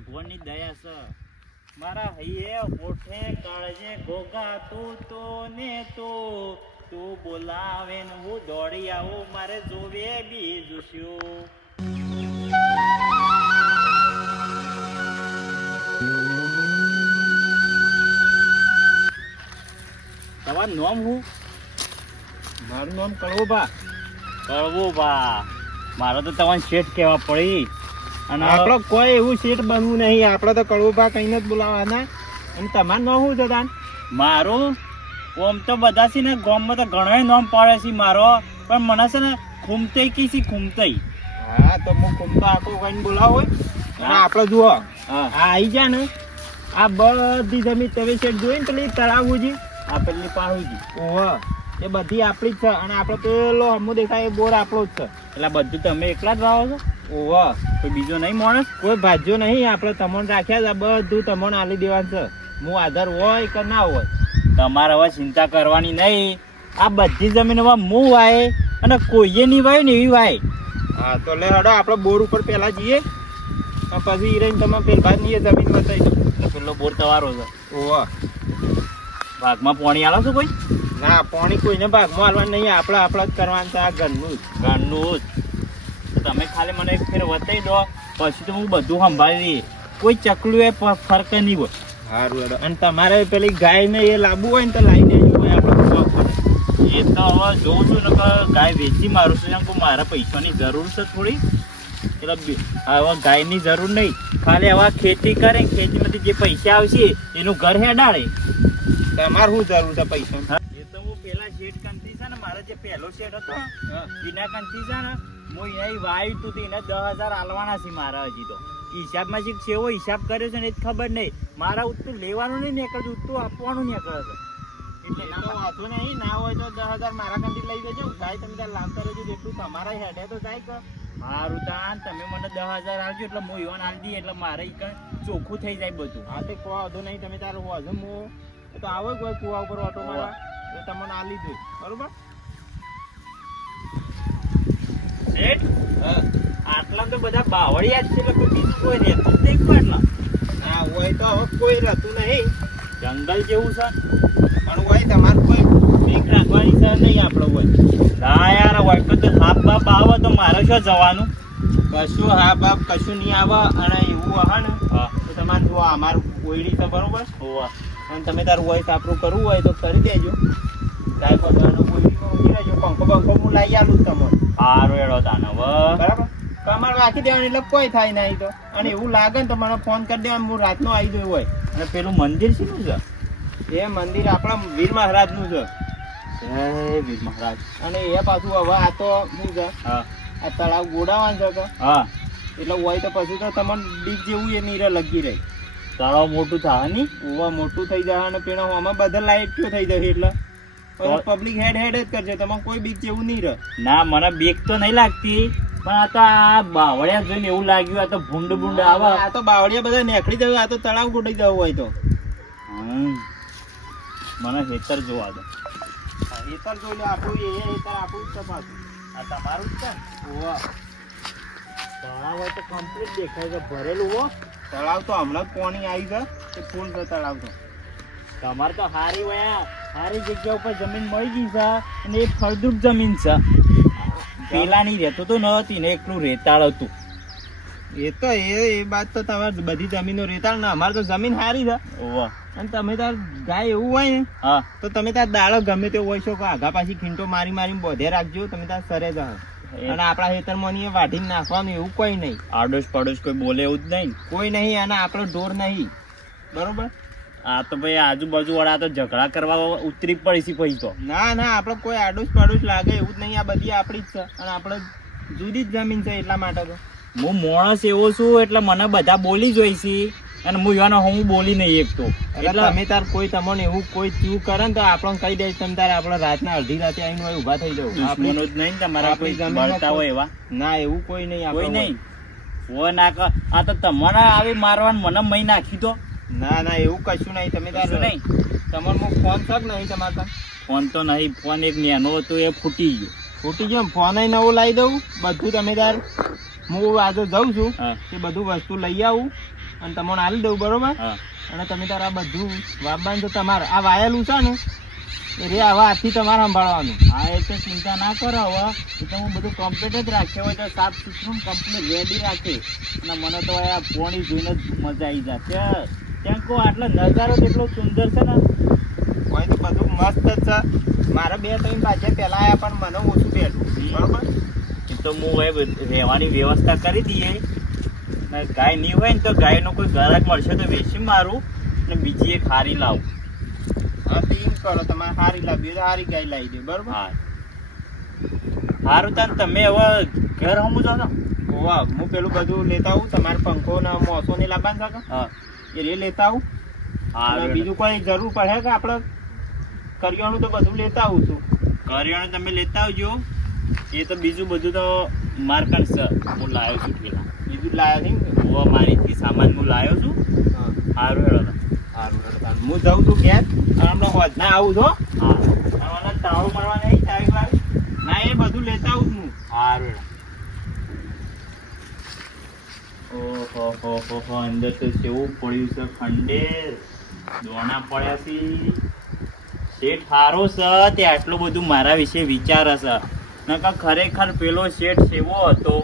ભગવાનની દયા છે. મારા હૈયે ઓઠે કાળજે ગોગા તું તો ને તું બોલાવે ને હું દોડી આવું મારે જોવે બીજું શું. તમારું નામ હું? મારું નામ કળવોબા. કળવોબા. મારે તો તમારે શેઠ કહેવા પડી. અને આપણો કોઈ એવું શેઠ બનવું નહીં. આપણે તો કળવોબા કહીને જ બોલાવવાના. અને તમારું નામ શું છે તાન? મારું ઓમ તો બધા છે ને ગામમાં તો ઘણા નામ પડે છે મારો, પણ મને છે ને ખૂમતઈ કી છે ખૂમતઈ. હા તો હું કુમતો આખો કહીને બોલાવો હોય. અને આપણે જુઓ હા આ આવી જા ને આ બધી જમીન તમે શેઠ જોઈ ને પેલી તળાવજી આ પેલી પાહુજી. ઓહ એ બધી આપણી જ છે. અને આપણે પેલો હમું દેખાય એ બોર આપણો જ છે. એટલે બધું તમે એકલા જ રહો છો? ઓહ કોઈ બીજો નહીં માણસ? કોઈ ભાજ્યો નહીં. આપણે તમને રાખ્યા છે, બધું તમને આલી દેવાનું છે. હું આધાર હોય કે ના હોય. તમારે હવે ચિંતા કરવાની નહીં. આ બધી જમીન હવે હું વાય અને કોઈએ નહીં વાય ને એવી વાય. હા તો લે હડો આપણે બોર ઉપર પહેલા જઈએ અને પછી ઈરાઈ તમે પેલા જઈએ જમીનમાં થઈ. પેલો બોર તમારો છે. ઓહ ભાગમાં પાણી આલો છો કોઈ? ના પાણી કોઈને ભાગમાં હાલવાનું નહીં. આપણે આપણા જ કરવાનું છે. આ ઘરનું જ ઘરનું જ. તમે ખાલી મને એક ફેર બતાવી દો, પછી તો હું બધું સંભાળી લઈએ. કોઈ ચકલું એ ફરક નહીં હોય. સારું હેડો. અને તમારે પેલી ગાય ને એ લાવવું હોય ને તો લાવી દેજો. કોઈ આપણે એ તો હવે જોઉં છું ને કે ગાય વેચી મારું છું, એમ કે મારા પૈસાની જરૂર છે થોડી. એટલે હવે ગાયની જરૂર નહીં, ખાલી હવે ખેતી કરે, ખેતીમાંથી જે પૈસા આવશે એનું ઘર હેડાડે. તમારે શું જરૂર છે પૈસા? એ તો હું પેલા શેઠ કંથી છે ને, મારો જે પહેલો શેઠ હતો એના કંથી છે ને, હું અહીંયા વાયુ તું એને 10,000 આલવાના છે મારા. હજી તો હિસાબમાં છે કેવો હિસાબ કર્યો છે ને એ જ ખબર નહીં. મારા ઉત્તું લેવાનું નહીં નીકળતું, ઉત્તું આપવાનું નીકળે છે. એટલે તો વાંધો નહીં. ના હોય તો 10,000 મારા કંથી લઈ દેજો. ગાય તમે ત્યાં લાવતા રહેજો. જેટલું તમારા હેડે તો જાય કે મારું તાન તમે મને 10,000 આવજો એટલે હું ઈવન આલી દઈએ એટલે મારે ચોખ્ખું થઈ જાય બધું. હા તે કોઈ વાંધો નહીં. તમે તારું હજમ તો આવો કોઈ કુવા ઉપર ઓટો મારવા તો તમને આ લીધું બરોબર. શેઠ આટલા તો બધા બાવળિયા જ છે એટલે કોઈ બીજું કોઈ રહેતું જ નહીં આટલા. ના હોય તો હવે કોઈ રહેતું નહીં. જંગલ જેવું છે પણ હોય તમારું કોઈ બીક રાખવાની છે નહીં. આપણો હોય ના યાર, હોય તો હાફ બાપ આવે તો મારે શું જવાનું? કશું હા બાપ કશું નહીં આવે. અને એવું હે ને હા તો તમારે જો અમારું ઓયડી છે બરોબર. હોવા અને તમે તારું વોઇસ આપણું કરવું હોય તો કરી દેજો. ગાય પગવાનું ઓયડીમાં ઊભી રહેજો. પંખો બંખો હું લાવી આલું તમને સારું એડો તાન હવે. બરાબર. તમારે રાખી દેવાનું એટલે કોઈ થાય નહીં. તો અને એવું લાગે ને તો મને ફોન કરી દેવાનું. હું રાતનો આવી ગયો હોય. અને પેલું મંદિર શેનું છે? એ મંદિર આપણા વીર મહારાજનું છે. જય વીર મહારાજ. અને એ પાછું હવે આ તો શું છે, હા આ તળાવ ગોડાવાનું છે કે હા. એટલે હોય તો પછી તો તમને બીક જેવું એ નીરે લગી રહી. તળાવ મોટું થાય નહીં? ઓવા મોટું થઈ જાય. અને પેલા આમાં બધા લાઈટ કેવું થઈ જશે એટલે પબ્લિક હેડ હેડ જ કરશે. તમારે કોઈ બીક જેવું નહીં રહે. ના મને બીક તો નહીં લાગતી, પણ આ તો આ બાવળિયા જોઈને એવું લાગ્યું આ તો ભૂંડ ભૂંડ આવે. આ તો બાવળિયા બધા નીકળી જવું. આ તો તળાવ ગોડાઈ જવું હોય તો મને ખેતર જોવા દો. હેતર જોઈ લો. આપણું એ હેતર આપણું જ છે પાછું. આ તમારું જ છે? ઓવા તળાવ હોય તો કમ્પ્લીટ દેખાય છે ભરેલું હો. તળાવ તો હમણાં જ પાણી આવી છે. તે ફૂલ છે તળાવ તો. તમારે તો સારી વયા સારી જગ્યા ઉપર જમીન મળી ગઈ છે અને એ ફળદ્રુપ જમીન છે. પેલાની રહેતું તો નહોતી ને એકલું રેતાળ હતું. એ તો એ વાત તો તમારે બધી જમીનો રેતાળ ને અમારે તો જમીન સારી છે. ઓવા અને તમે તાર ગાય એવું હોય ને હા તો તમે તાર દાડો ગમે તે હોય છો કે આગા પાછી ખીંટો મારી મારીને બોધે રાખજો. તમે તાર સરે જ અને આપણા ખેતરમાં ની વાઢીને નાખવાનું એવું કોઈ નહીં. આડોશ પડોશ કોઈ બોલે એવું જ નહીં? કોઈ નહીં. અને આપણો ઢોર નહીં બરોબર. આ તો ભાઈ આજુબાજુ વાળા તો ઝઘડા કરવા ઉતરી પડી છે પછી તો. ના ના આપણે કોઈ આડોશ પાડોશ લાગે એવું જ નહીં. આ બધી આપણી જ છે અને આપણે જુદી જ જમીન છે એટલા માટે તો. હું માણસ એવો છું એટલે મને બધા બોલી જોઈ છે અને હું બોલી નહીં એક તો. એટલે તમે તાર કોઈ તમને એવું કોઈ થયું કરે ને તો આપણને કહી દે. તમે તારે આપણે રાતના અડધી રાતે આવીને હોય ઊભા થઈ જવું. દુશ્મનો જ નહીં તમારા કોઈ મળતા હોય એવા? ના એવું કોઈ નહીં. કોઈ નહીં હોય ના કર. આ તો તમારા આવી મારવાનું મને મહી નાખી તો. ના ના એવું કશું નહીં. તમે તાર નહીં તમારો ફોન તક નહીં તમારા? ફોન તો નહીં. ફોન એક નાનો હતો એ ફૂટી ગયો. ફૂટી ગયો. ફોન નવો લાવી દઉં બધું. તમે તાર હું આજે જાઉં છું હા એ બધું વસ્તુ લઈ આવું અને તમને આલી દઉં, બરોબર? હા અને તમે તાર આ બધું વાવવાનું તો તમારે આ વાયેલું છે ને એ રે આવા હાથથી તમારે સંભાળવાનું. હા એ તો ચિંતા ના કરો. હવે એ તો હું બધું કમ્પ્લીટ જ રાખ્યો હોય તો સાફ સુથરું કમ્પ્લીટ રેડી રાખે. અને મને તો આ પોણી જોઈને જ મજા આવી જાય. ત્યાં કહો આટલો નજારો કેટલો સુંદર છે ને. હોય તો બધું મસ્ત જ છે. મારે 2-3 બાજ્યા પહેલા આયા પણ મને ઓછું બેઠું, બરોબર? એ તો હું હવે રહેવાની વ્યવસ્થા કરી દઈએ. ને ગાય નહીં હોય ને તો ગાયનો કોઈ ગ્રાહક મળશે તો વેચી મારું ને બીજી એક હારી લાવું. હા તો એમ કરો, તમારે સારી લાવી હોય તો સારી ગાય લાવી દે, બરોબર? હા સારું તાન તમે હવે ઘર હમું જાઓ છો? વાહ, હું પેલું બધું લેતા આવું. તમારે પંખો ને મોસો ને લાવવાનું છે હા એ રે લેતા આવું. અને બીજું કોઈ જરૂર પડે કે આપણે કરિયાણું તો બધું લેતા આવું છું. કરિયાણું તમે લેતા આવજો. એ તો બીજું બધું તો માર્કન છે. હું લાવ્યો છું પેલા બીજું લાયા છે ને? હું મારીથી સામાન હું લાવ્યો છું. હા સારું હેડો તાન. સારું, હું જાઉં છું ઘેર અને હમણાં હોજના આવું છો. હા અને મને તાળું મારવા નહીં ચાવી વાળી ના, એ બધું લેતા આવું છું. સારું હેડો. ઓહો અંદર તો કેવું પડ્યું છે ખંડેર. દોણા પડ્યા છે. શેઠ સારો છે તે આટલું બધું મારા વિશે વિચારે છે. નકર ખરેખર પેલો શેઠ એવો હતો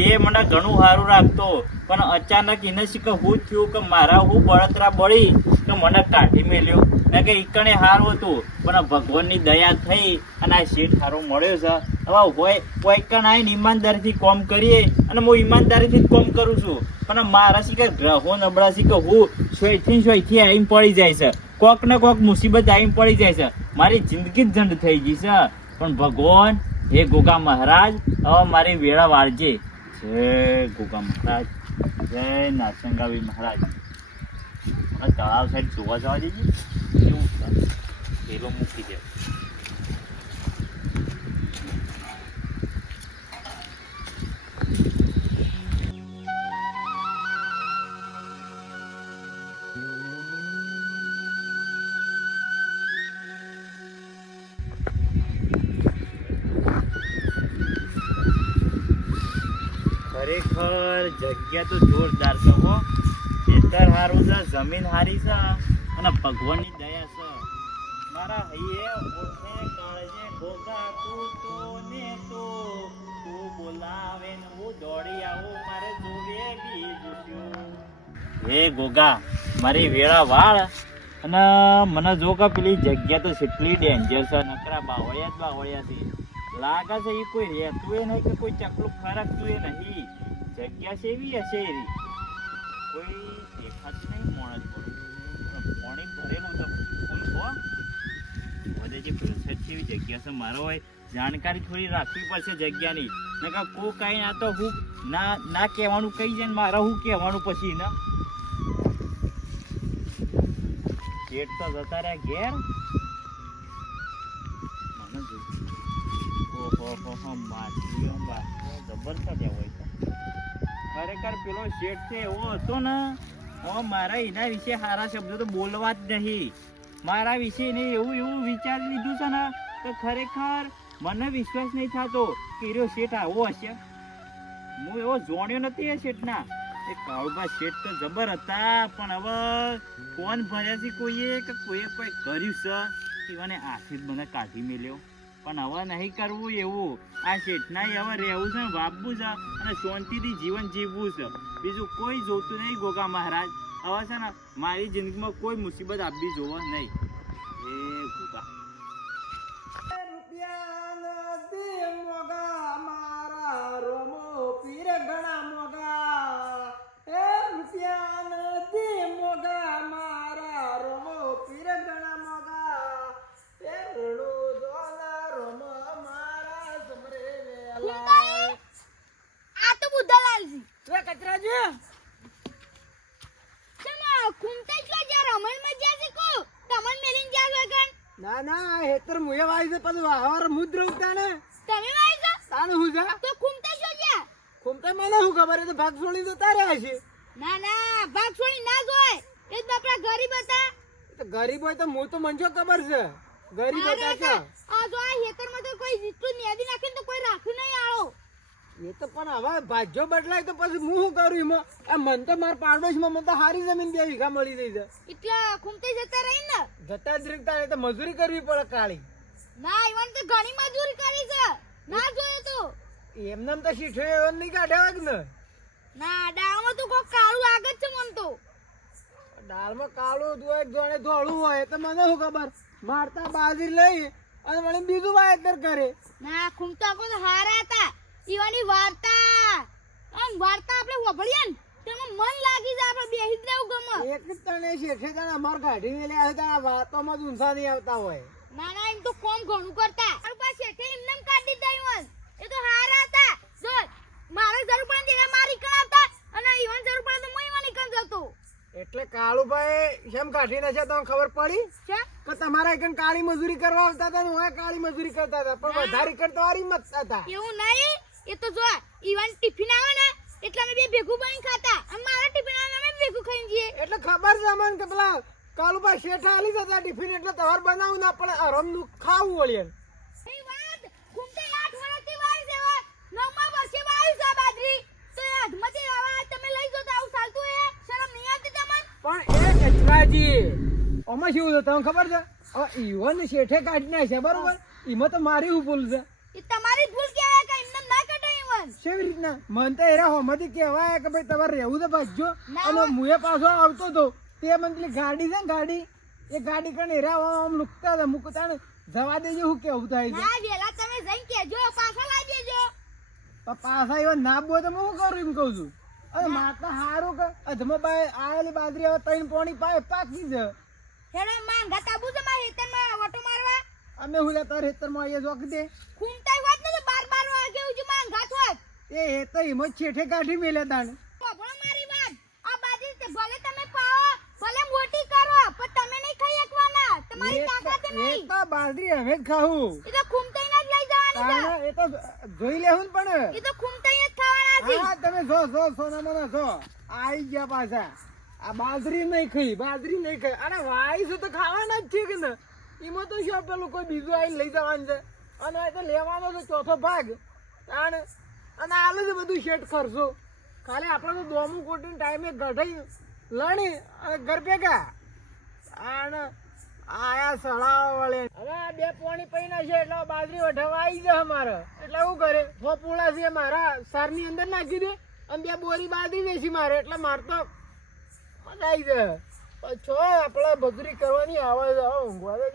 એ મને ઘણું સારું રાખતો, પણ અચાનક એને શી કે હું થયું કે મારા હું બળતરા બળી કે મને કાઢી મેલ્યો. ને કે ઈકણે સારું હતું પણ ભગવાનની દયા થઈ અને આ શેઠ સારો મળ્યો છે. હવે કોઈ કણ આવીને ઈમાનદારીથી કામ કરીએ અને હું ઈમાનદારીથી જ કામ કરું છું, પણ મારા શી કે ગ્રહો નબળા શી કે હું સોયથી આવીને પડી જાય છે. કોક ને કોક મુસીબત આવીને પડી જાય છે. મારી જિંદગી જ જંડ થઈ ગઈ છે. પણ ભગવાન હે ગોગા મહારાજ હવે મારી વેળા વાળજે. જય ગોગા મહારાજ, જય નાચંગાવી મહારાજ. મને તળાવ સાઈડ જોવા જવા દેજે કેવું છે. પેલો મૂકી દે. ખરેખર જગ્યા તો જોરદાર છે હો. ખેતર સારું છે, જમીન સારી છે અને ભગવાનની દયા છે. મારા હૈયે ઓઠે કાળજે ગોગા તું તો ને તો તું બોલાવે ને હું દોડી આવું મારે જોવે બીજું શું. હે ગોગા મારી વેળા વાળ અને મને જો કે પેલી જગ્યા તો કેટલી ડેન્જર છે. નકરા બાવળિયા છે. લાગે છે એ કોઈ રહેતું એ નહીં કે કોઈ ચકલું ફરકતું એ નહીં. જગ્યા છે એવી હશે એવી કોઈ દેખાતું નહીં. મોણ જ પાણી ભરેલું છે ફૂલ હો. બધે જે પ્રસાદ છે એવી જગ્યા છે. મારો હોય જાણકારી થોડી રાખવી પડશે જગ્યાની. નકર કોઈ કાંઈ ના તો હું ના કહેવાનું કહી જાય ને મારે હું કહેવાનું પછી ને. શેઠ તો જતા રહ્યા ઘેર. મને ઓહો માછલીઓ જબર થયા હોય તો. ખરેખર પેલો શેઠ છે એવો હતો ને મારા એના વિશે સારા શબ્દો તો બોલવા જ નહીં. મારા વિશે ને એવું વિચારી લીધું છે ને તો ખરેખર મને વિશ્વાસ નહીં થતો કે એનો શેઠ આવો હશે. હું એવો જોણ્યો નથી એ શેઠના. એ કાળુભા શેઠ તો જબર હતા, પણ હવે કોણ ભર્યા છે કોઈએ કે કોઈ કર્યું છે કે મને આથી જ મને કાઢી મેલ્યો. પણ હવે નહીં કરવું એવું. આ શેઠના હવે રહેવું છે, વાપવું છે અને શાંતિથી જીવન જીવવું છે. બીજું કોઈ જોતું નહીં ગોગા મહારાજ. હવે છે ને મારી જિંદગીમાં કોઈ મુસીબત આપવી જોવા નહીં. એ ગોગા ના ના હેતર મુએ વાઈ છે પછી વાહવાર મુદ્ર ઉતાને તમે વાઈ છો તાને હું જા તો ખૂમતા છો જ્યાં ખુમતે મને હું ખબર એ તો ભાગ છોડી તો તારે હશે. ના ના ભાગ છોડી ના જોય. એ તો આપણા ગરીબ હતા. તો ગરીબ હોય તો હું તો મંજો ખબર છે ગરીબ હતા છે. આ જો આ હેતરમાં તો કોઈ જીતું નેદી નાખીને તો કોઈ રાખ્યું નહીં આળો. એ તો પણ હવે ભાજ્યો બદલાય તો પછી હું શું કરું એમાં? આ મન તો મારા પાડોશમાં મને તો સારી જમીન 2 વીઘા મળી ગઈ છે. એટલે ખૂમતી જતા રહી ને. જતા જ રીતના એ તો મજૂરી કરવી પડે કાળી. ના ઈવન તો ઘણી મજૂરી કરી છે. ના જોયું તું? એમને તો શીઠો એવો નહીં કાઢ્યા કે ને. ના ડાળમાં તો કોક કાળું આગળ છે મન તો. દાળમાં કાળું હોય જોડે ધોળું હોય તો મને શું ખબર. મારતા બાજરી લઈ અને મને બીજું વાવેતર કરે. ના ખૂમતા કોઈ હારા હતા. ઈવાની વાર્તા આમ વાર્તા આપણે વભળીએ ને તેમાં મન લાગી જાય. આપણે બેહી જ રહેવું ગમે. એક જ તને શેઠે તને અમાર કાઢીને લે આવે તો આ વાતોમાં જ ઊંસા નહીં આવતા હોય. ના ના એમ તો કોમ ઘણું કરતા. મારું પાસે હેઠે એમને એમ કાઢી દીધા ઈવન. એ તો હારા હતા. જો મારે જરૂર પડે તેના મારી કણ આવતા અને ઈવન જરૂર પડે તો હું ઈવન કણ જતો. એટલે કાળુભાઈ શેમ કાઢી નાખ્યા તમને ખબર પડી છે કે તમારા એકન કાળી મજૂરી કરવા આવતા હતા ને હું કાળી મજૂરી કરતા હતા પણ વધારે કરતા વારી મત હતા. એવું નહીં. એ તો જો ઈવન ટિફિન આવે ને એટલે અમે બે ભેગું બની ખાતા અને મારા ટિફિન આવે અમે ભેગું ખાઈને જઈએ. એટલે ખબર છે અમને કે પેલા કાળુભાઈ શેઠા આલી જતા ટિફિન એટલે તમારે બનાવવું ના પડે આરામનું ખાવું વળીએ. એ વાત ઘૂમતે 8 વર્ષથી વાવી છે હવે 9મા વર્ષે વાવી છે બાજરી. તો એ હાથમાંથી આવા તમે લઈ જો તો આવું ચાલતું એ શરમ નહીં આવતી તમને? પણ એ કચરાજી આમાં શું છે તમને ખબર છે? હવે ઈવન શેઠે કાઢી નાખ્યા બરોબર એમાં તો મારી શું ભૂલ છે? એ તમારી જ ભૂલ કહેવાય કે એમને ના કઢાય ઈવન. કેવી રીતના મન તો એરા હોમાંથી કહેવાય કે ભાઈ તમારે રહેવું તો ભાગજો ના અને મુએ પાછો આવતો હતો તે મને પેલી ગાડી છે ને ગાડી એ ગાડી કણ એરા આમ લુકતા હતા મુકતા ને જવા દેજો શું કેવું થાય છે. ના વેલા તમે જઈને કહેજો પાછા લાવી દેજો. પણ પાછા એવા ના બોય તો હું શું કરું એમ કહું છું. અને માતા હારું કે અધમાબાઈ આયેલી બાજરી હવે 3 પોણી પાકી છે. હેડો માંગા તાબુ છે મારા હેતરમાં ઓટો મારવા. અમે હું તાર હેતરમાં આવીએ જોકી દે ખૂમતાઈ વાત ને 12 વાગે ઉજી માંગા થોત. એ હેતર એમાં છેઠે કાઢી મેલે તાણ. બોલો મારી વાત. આ બાજરી તે ભલે તમે પાવો ભલે મોટી કરો પણ તમે નહીં ખાઈ શકવાના. તમારી તાકાત એ નહીં. તો બાજરી હવે જ ખાવું. એ તો ખૂમતાઈ ના જ લઈ જવાની છે. તાણે એ તો જોઈ લેવું ને પણ એ તો ખૂમતાઈ જ ખાવાના છે. હા તમે જો સોના મને જો આઈ ગયા પાછા. આ બાજરી નહીં ખાઈ બાજરી નહીં ખાઈ અને વાઈ છે તો ખાવાના જ છે કે ને એમાં તો શું પેલું કોઈ બીજું આવીને લઈ જવાનું છે અને આ તો લેવાનો છે ચોથો ભાગ તાણ અને આલે છે બધું શેઠ ખર્ચો ખાલી આપણે તો દોમું કોટીને ટાઈમે ગઢાઈ લણી અને ઘર ભેગા અને આયા સળાવા વળે હવે આ 2 પોણી પૈના છે એટલે બાજરી વઢાવા આવી જાય અમારે એટલે શું કરે 6 પૂળા છે મારા સારની અંદર નાખી દે અને 2 બોરી બાજરી વેચી મારે એટલે મારે તો મજા આવી જાય છો આપણે મજૂરી કરવાની આવે છે હવે ઊંઘવા દે.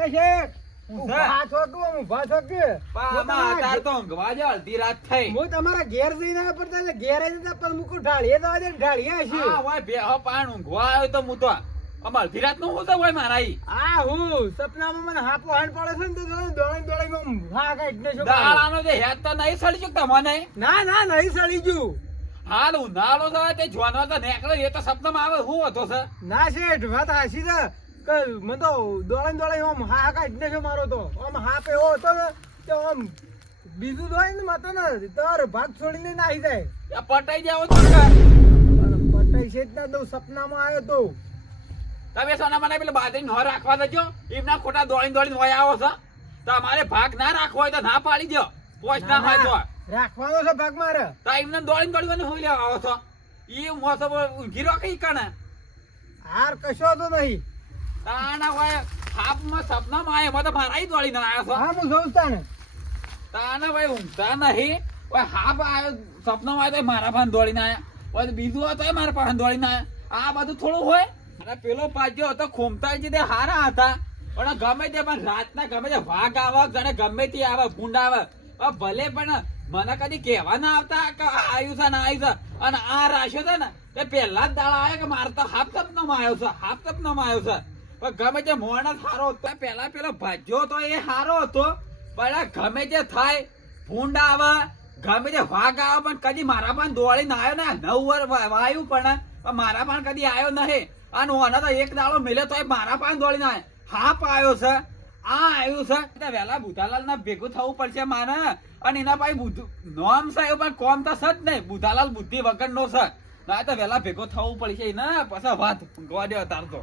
એ શેઠ ઊભા છો કે ઊભા છો કે? હું તમારા ઘેર જઈને આવ્યો પણ તમે ઘેર આવી જતા પણ મૂકું ઢાળીએ તો આજે ઢાળીએ છીએ. આ હું સપનામાં મને હાપો હાડ પડે છે ને તો દોડી હા કાઢને છો ના ના નહીં સડી ગયું. હાલ ઉનાળો છે તે જોવાનો તો નેકળે એ તો સપનામાં આવે હું હતો છે ના શેઠ વાત હાસી છે કે મને તો દોડી આમ હા કાઢને છો મારો તો આમ હાપ એવો હતો ને કે આમ બીજું દોડી ને મતો ને તાર ભાગ છોડીને નાહી જાય. એ પટાઈ જાવ તો કે. પણ પટાઈ શેઠ ના દઉં સપનામાં આવ્યો તો તમે સોના મને પેલા બાજરી નો રાખવા દેજો એમના ખોટા દોડીને હોય આવો છો તમારે ભાગ ના રાખવો હોય તો ના પાડી દો પોચ ના હોય તો રાખવાનો છે ભાગ મારે તો એમને દોડીને હોય લેવા આવો છો એ મોસમ ઊંઘી કઈ કણે હાર કશો તો નહીં. તાના હોય હાપમાં સપનામાં આવે એમાં તો મારા દોડીને આવ્યો છો હા હું જોઉં તાને તાના ભાઈ ઊંઘતા નહીં ઓય હાપ આવ્યો સપનામાં આવ્યો તો મારા પાસે દોડીને આવ્યા ઓય બીજું હતો મારા પાસે દોડીને આવ્યા આ બધું થોડું હોય અને પેલો પાછો હતો ખોમતાજી તે હારા હતા પણ ગમે તે પણ રાતના ગમે તે વાઘ આવે જાણે ગમે તે આવે ભૂંડ આવે ભલે પણ મને કદી કહેવા ના આવતા કે આવ્યું છે ને આવ્યું છે અને આ રાખ્યો છે ને તે પહેલા જ દાડા આવ્યો કે મારે તો હાફ સપનામાં આવ્યો છે હાફ સપનામાં આવ્યો છે પણ ગમે તે મોણા સારો હતો પેલા પેલો ભાજ્યો હતો એ સારો હતો પણ ગમે તે થાય ભૂંડ આવે ગમે તે વાઘ આવ્યો પણ કદી મારા પાન દોડીને આવ્યો ને 9 વર વાયું પણ મારા પાન કદી આવ્યો નહીં અને ઓને તો એક દાડો મેલે તોય મારા પાન દોડીને આવે હાપ આવ્યો છે આ આવ્યું છે એટલે વહેલા બુધાલાલ ના ભેગું થવું પડશે મારે અને એના પાસે નોમ છે એવું પણ કોમ તો છે જ નહીં બુધાલાલ બુદ્ધિ વગર નો છે ના તો વહેલા ભેગો થવું પડશે ને પછી વાત ગવા દે અતાર તો